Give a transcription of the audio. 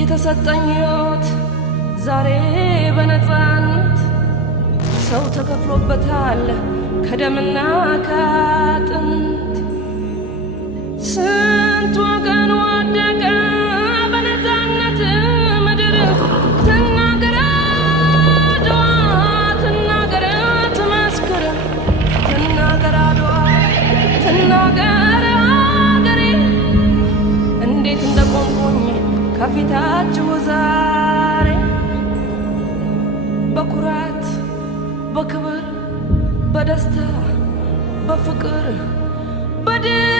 የተሰጠኝ ሕይወት ዛሬ በነፃነት ሰው ተከፍሎበታል ከደምና ከአጥንት ስንት ወገን ወደቀ በነፃነት ምድር ትናገር አድዋ ትናገር ትመስክር ትናገር አድዋ ትናገር አገሬ እንዴት እንደቆምኩኝ ከፊታችሁ ዛሬ በኩራት በክብር በደስታ በፍቅር በድል